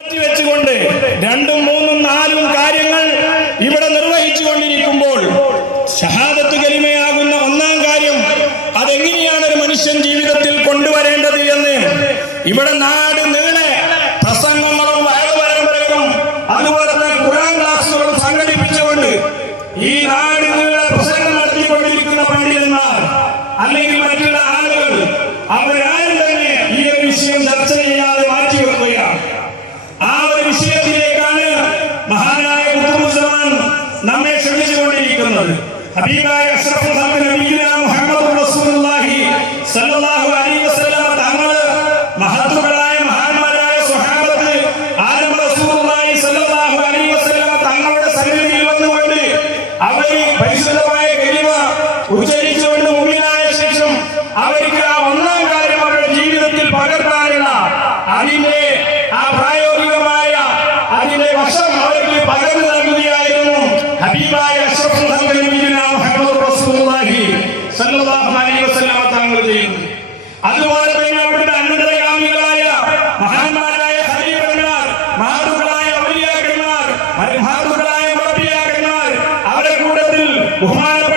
വെച്ചുകൊണ്ട് 2, 3, 4 കാര്യങ്ങൾ ഇവിടെ നിർവഹിച്ചുകൊണ്ടിരിക്കുമ്പോൾ ഷഹാദത്ത് കലിമയാകുന്ന ഒന്നാം കാര്യം അതെങ്ങനെയാണ് ഒരു മനുഷ്യൻ ജീവിതത്തിൽ കൊണ്ടുവരേണ്ടത് എന്ന് ഇവിടെ നാട് നീളെ പ്രസംഗങ്ങളും വയറുപരമ്പരകളും അതുപോലെ തന്നെ ഖുർആൻ ക്ലാസുകളും സംഘടിപ്പിച്ചുകൊണ്ട് ഈ നാട് നീളെ പ്രസംഗം നടത്തിക്കൊണ്ടിരിക്കുന്ന പണ്ഡിതന്മാർ അല്ലെങ്കിൽ മറ്റുള്ള ആളുകൾ അവരാരും തന്നെ ഈ ഒരു വിഷയം ചർച്ച ചെയ്യാതെ മാറ്റിവെക്കുകയാണ്. ആ ഒരു വിഷയത്തിലേക്കാണ് മഹാനായ ഖുതുബുസ്സമാൻ നമ്മെ ക്ഷണിച്ചുകൊണ്ടിരിക്കുന്നത്. ഹബീബായ അഷ്റഫുൽ ഖൽഖ് നബിയുനാ മുഹമ്മദുർ റസൂലുള്ളാഹി സ്വല്ലല്ലാഹു അലൈഹി വസല്ലം തങ്ങൾ മഹത്തുക്കളായ മഹാന്മാരായ സ്വഹാബത്ത് ആദം റസൂലുള്ളാഹി സ്വല്ലല്ലാഹു അലൈഹി വസല്ലം തങ്ങളുടെ സന്നിധിയിൽ വന്നുകൊണ്ട് അവർ പരിശുദ്ധമായ കലിമ ഉച്ചരിച്ചുകൊണ്ട് മുഅ്മിനായ ശേഷം അവർക്ക് ആ ഒന്നാം കാര്യം അവരുടെ ജീവിതത്തിൽ പകർത്താനുള്ള അതിന്റെ ആ പ്രായോഗികമായ അതിന്റെ വശം അവർക്ക് പകർന്നു നൽകുകയായിരുന്നു ഹബീബായ അഷ്റഫുൽ ഖൽഖ് നബിയുനാ മുഹമ്മദുർ റസൂലുള്ളാഹി സ്വല്ലല്ലാഹു അലൈഹി വസല്ലം തങ്ങൾ ചെയ്യുന്നു. അതുപോലെ തന്നെ അവരുടെ അന്നതകാമികളായ മഹാന്മാരായ ഖലീഫന്മാർ, മഹത്തുക്കളായ ഔലിയാക്കന്മാർ, മഹത്തുക്കളായ മുറബിയാക്കന്മാർ, അവരുടെ കൂട്ടത്തിൽ ബഹുമാനപ്പെട്ട